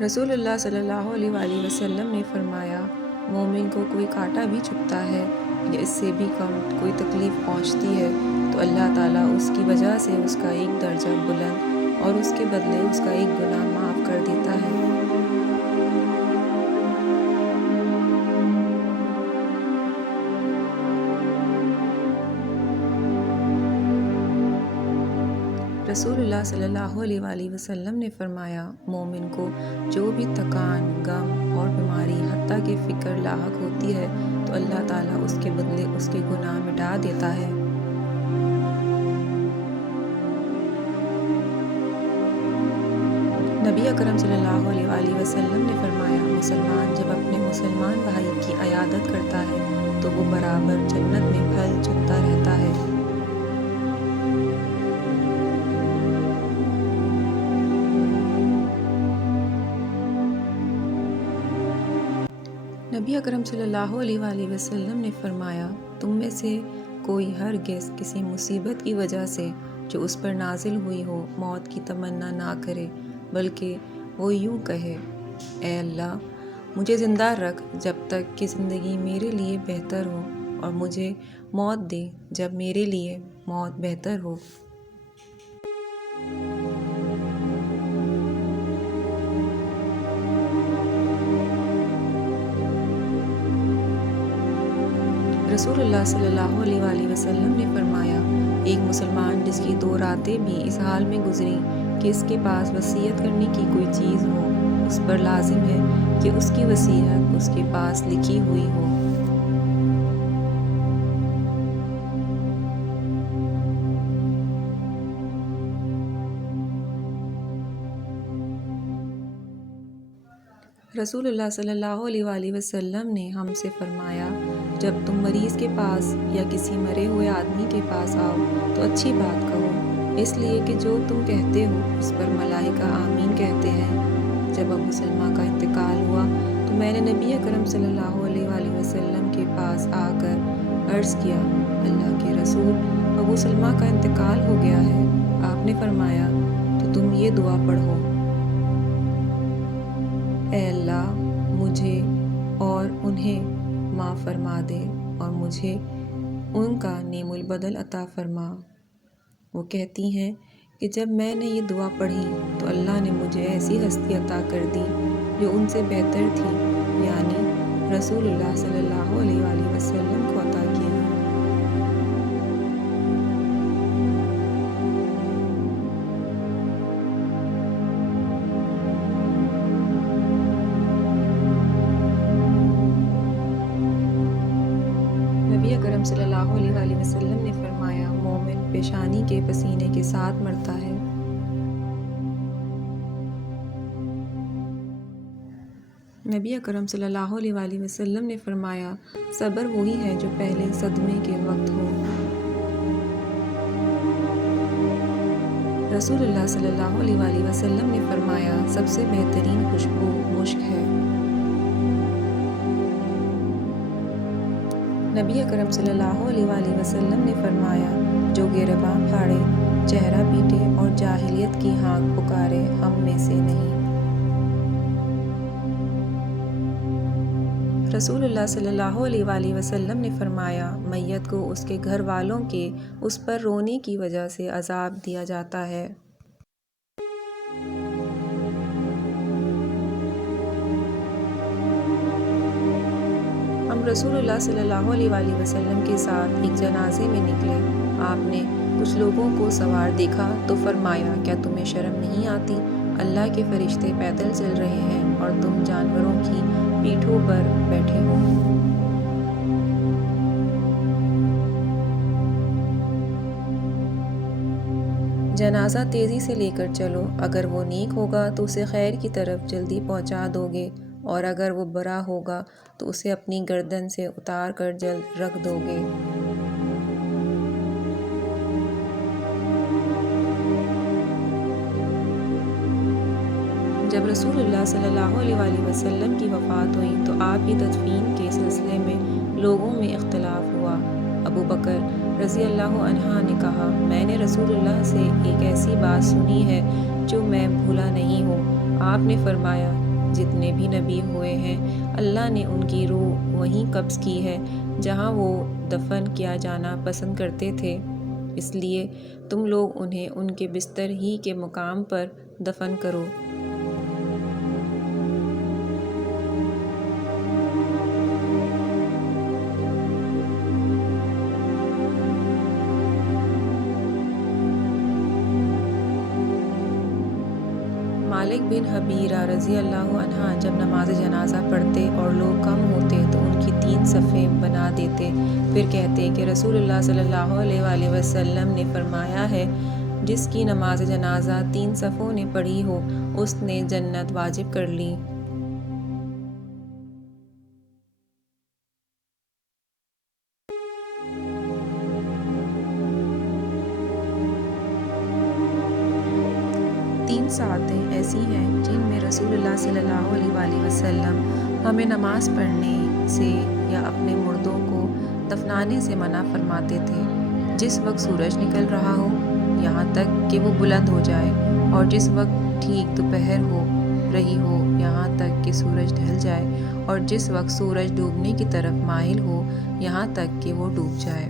رسول اللہ صلی اللہ علیہ وآلہ وسلم نے فرمایا، مومن کو کوئی کانٹا بھی چبھتا ہے یا اس سے بھی کم کوئی تکلیف پہنچتی ہے تو اللہ تعالیٰ اس کی وجہ سے اس کا ایک درجہ بلند اور اس کے بدلے اس کا ایک گناہ معاف کر دیتا ہے۔ رسول اللہ صلی اللہ علیہ وآلہ وسلم نے فرمایا، مومن کو جو بھی تھکان، غم اور بیماری حتیٰ کہ فکر لاحق ہوتی ہے تو اللہ تعالیٰ اس کے بدلے اس کے گناہ مٹا دیتا ہے۔ نبی اکرم صلی اللہ علیہ وآلہ وسلم نے فرمایا، مسلمان جب اپنے مسلمان بھائی کی عیادت کرتا ہے تو وہ برابر جنت میں پھل چنتا رہتا ہے۔ نبی اکرم صلی اللہ علیہ وآلہ وسلم نے فرمایا، تم میں سے کوئی ہرگز کسی مصیبت کی وجہ سے جو اس پر نازل ہوئی ہو موت کی تمنا نہ کرے، بلکہ وہ یوں کہے، اے اللہ مجھے زندہ رکھ جب تک کہ زندگی میرے لیے بہتر ہو، اور مجھے موت دے جب میرے لیے موت بہتر ہو۔ رسول اللہ صلی اللہ علیہ وآلہ وسلم نے فرمایا، ایک مسلمان جس کی 2 راتیں بھی اس حال میں گزری کہ اس کے پاس وصیت کرنے کی کوئی چیز ہو، اس پر لازم ہے کہ اس کی وصیت اس کے پاس لکھی ہوئی ہو۔ رسول اللہ صلی اللہ علیہ وآلہ وسلم نے ہم سے فرمایا، جب تم مریض کے پاس یا کسی مرے ہوئے آدمی کے پاس آؤ تو اچھی بات کہو، اس لیے کہ جو تم کہتے ہو اس پر ملائکہ آمین کہتے ہیں۔ جب ابو سلمہ کا انتقال ہوا تو میں نے نبی اکرم صلی اللہ علیہ وآلہ وسلم کے پاس آ کر عرض کیا، اللہ کے رسول، ابو سلمہ کا انتقال ہو گیا ہے۔ آپ نے فرمایا، تو تم یہ دعا پڑھو، اے اللہ مجھے اور انہیں معاف فرما دے اور مجھے ان کا نعم البدل عطا فرما۔ وہ کہتی ہیں کہ جب میں نے یہ دعا پڑھی تو اللہ نے مجھے ایسی ہستی عطا کر دی جو ان سے بہتر تھی، یعنی رسول اللہ صلی اللہ علیہ وآلہ وسلم کو عطا کیا۔ نبی اکرم صلی اللہ علیہ وآلہ وسلم نے فرمایا، مومن پیشانی کے پسینے کے ساتھ مرتا ہے۔ نبی اکرم صلی اللہ علیہ وآلہ وسلم نے فرمایا، صبر وہی ہے جو پہلے صدمے کے وقت ہو۔ رسول اللہ صلی اللہ علیہ وآلہ وسلم نے فرمایا، سب سے بہترین خوشبو مشک ہے۔ نبی اکرم صلی اللہ علیہ وآلہ وسلم نے فرمایا، جو گریباں پھاڑے، چہرہ پیٹے اور جاہلیت کی ہانک پکارے ہم میں سے نہیں۔ رسول اللہ صلی اللہ علیہ وآلہ وسلم نے فرمایا، میت کو اس کے گھر والوں کے اس پر رونے کی وجہ سے عذاب دیا جاتا ہے۔ ہم رسول اللہ صلی اللہ علیہ وآلہ وسلم کے ساتھ ایک جنازے میں نکلے۔ آپ نے کچھ لوگوں کو سوار دیکھا تو فرمایا، کیا تمہیں شرم نہیں آتی؟ اللہ کے فرشتے پیدل چل رہے ہیں اور تم جانوروں کی پیٹھوں پر بیٹھے ہو۔ جنازہ تیزی سے لے کر چلو، اگر وہ نیک ہوگا تو اسے خیر کی طرف جلدی پہنچا دو گے، اور اگر وہ برا ہوگا تو اسے اپنی گردن سے اتار کر جلد رکھ دو گے۔ جب رسول اللہ صلی اللہ علیہ وآلہ وسلم کی وفات ہوئی تو آپ کی تدفین کے سلسلے میں لوگوں میں اختلاف ہوا۔ ابو بکر رضی اللہ عنہ نے کہا، میں نے رسول اللہ سے ایک ایسی بات سنی ہے جو میں بھولا نہیں ہوں۔ آپ نے فرمایا، جتنے بھی نبی ہوئے ہیں اللہ نے ان کی روح وہیں قبض کی ہے جہاں وہ دفن کیا جانا پسند کرتے تھے، اس لیے تم لوگ انہیں ان کے بستر ہی کے مقام پر دفن کرو۔ مالک بن حبیرہ رضی اللہ عنہ جب نماز جنازہ پڑھتے اور لوگ کم ہوتے تو ان کی 3 صفیں بنا دیتے، پھر کہتے کہ رسول اللہ صلی اللہ علیہ وآلہ وسلم نے فرمایا ہے، جس کی نماز جنازہ 3 صفوں نے پڑھی ہو اس نے جنت واجب کر لی۔ تین ساعتیں ایسی ہیں جن میں رسول اللہ صلی اللہ علیہ وآلہ وسلم ہمیں نماز پڑھنے سے یا اپنے مردوں کو دفنانے سے منع فرماتے تھے، جس وقت سورج نکل رہا ہو یہاں تک کہ وہ بلند ہو جائے، اور جس وقت ٹھیک دوپہر ہو رہی ہو یہاں تک کہ سورج ڈھل جائے، اور جس وقت سورج ڈوبنے کی طرف مائل ہو یہاں تک کہ وہ ڈوب جائے۔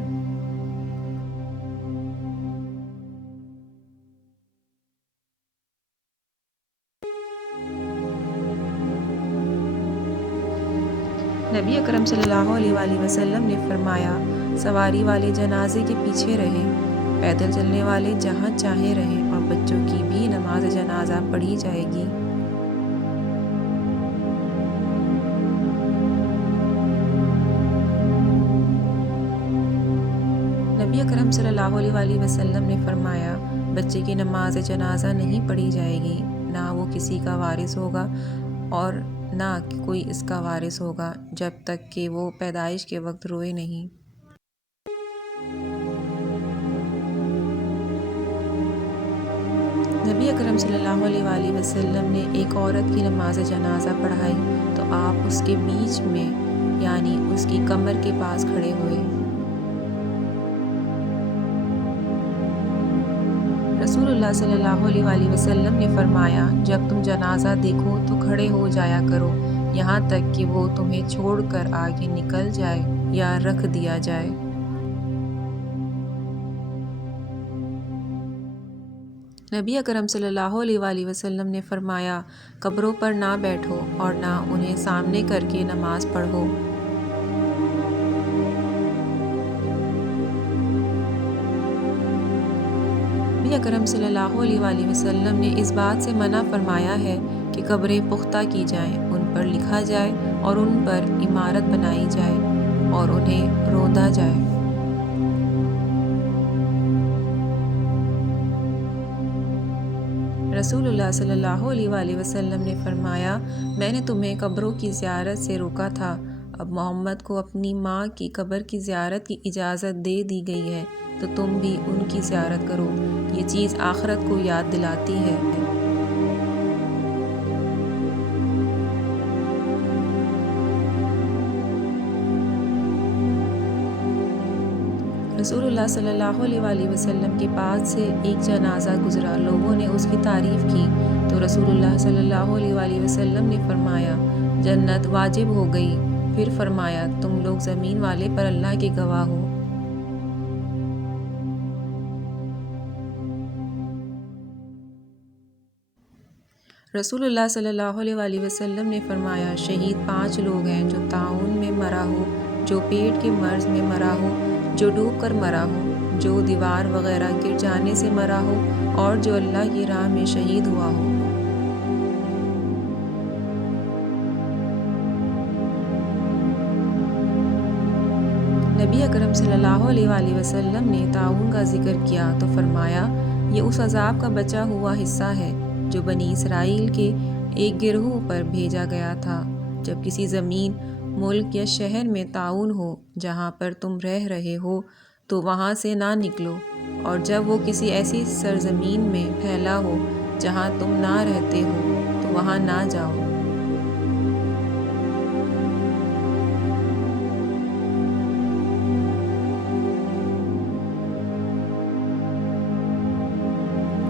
نبی اکرم صلی اللہ علیہ وآلہ وسلم نے فرمایا، سواری والے جنازے کے پیچھے رہیں، پیدل چلنے والے جہاں چاہیں رہیں، اور بچوں کی بھی نماز جنازہ پڑھی جائے گی۔ نبی اکرم صلی اللہ علیہ وآلہ وسلم نے فرمایا، بچے کی نماز جنازہ نہیں پڑھی جائے گی، نہ وہ کسی کا وارث ہوگا اور نہ کوئی اس کا وارث ہوگا جب تک کہ وہ پیدائش کے وقت روئے نہیں۔ نبی اکرم صلی اللہ علیہ وآلہ وسلم نے ایک عورت کی نماز جنازہ پڑھائی تو آپ اس کے بیچ میں یعنی اس کی کمر کے پاس کھڑے ہوئے۔ رسول اللہ صلی اللہ علیہ وآلہ وسلم نے فرمایا، جب تم جنازہ دیکھو تو کھڑے ہو جایا کرو یہاں تک کہ وہ تمہیں چھوڑ کر آگے نکل جائے یا رکھ دیا جائے۔ نبی اکرم صلی اللہ علیہ وآلہ وسلم نے فرمایا، قبروں پر نہ بیٹھو اور نہ انہیں سامنے کر کے نماز پڑھو۔ نبی اکرم صلی اللہ علیہ وآلہ وسلم نے اس بات سے منع فرمایا ہے کہ قبریں پختہ کی جائیں، ان پر لکھا جائے اور ان پر عمارت بنائی جائے اور انہیں روندا جائے۔ رسول اللہ صلی اللہ علیہ وآلہ وسلم نے فرمایا، میں نے تمہیں قبروں کی زیارت سے روکا تھا، اب محمد کو اپنی ماں کی قبر کی زیارت کی اجازت دے دی گئی ہے تو تم بھی ان کی زیارت کرو، یہ چیز آخرت کو یاد دلاتی ہے۔ رسول اللہ صلی اللہ علیہ وآلہ وسلم کے پاس سے ایک جنازہ گزرا، لوگوں نے اس کی تعریف کی تو رسول اللہ صلی اللہ علیہ وآلہ وسلم نے فرمایا، جنت واجب ہو گئی، پھر فرمایا، تم لوگ زمین والے پر اللہ کے گواہ ہو۔ رسول اللہ صلی اللہ علیہ وآلہ وسلم نے فرمایا، شہید 5 لوگ ہیں، جو طاعون میں مرا ہو، جو پیٹ کے مرض میں مرا ہو، جو ڈوب کر مرا ہو، جو دیوار وغیرہ گر جانے سے مرا ہو، اور جو اللہ کی راہ میں شہید ہوا ہو۔ نبی اکرم صلی اللہ علیہ وآلہ وسلم نے طاعون کا ذکر کیا تو فرمایا، یہ اس عذاب کا بچا ہوا حصہ ہے جو بنی اسرائیل کے ایک گروہ پر بھیجا گیا تھا۔ جب کسی زمین، ملک یا شہر میں طاعون ہو جہاں پر تم رہ رہے ہو تو وہاں سے نہ نکلو، اور جب وہ کسی ایسی سرزمین میں پھیلا ہو جہاں تم نہ رہتے ہو تو وہاں نہ جاؤ۔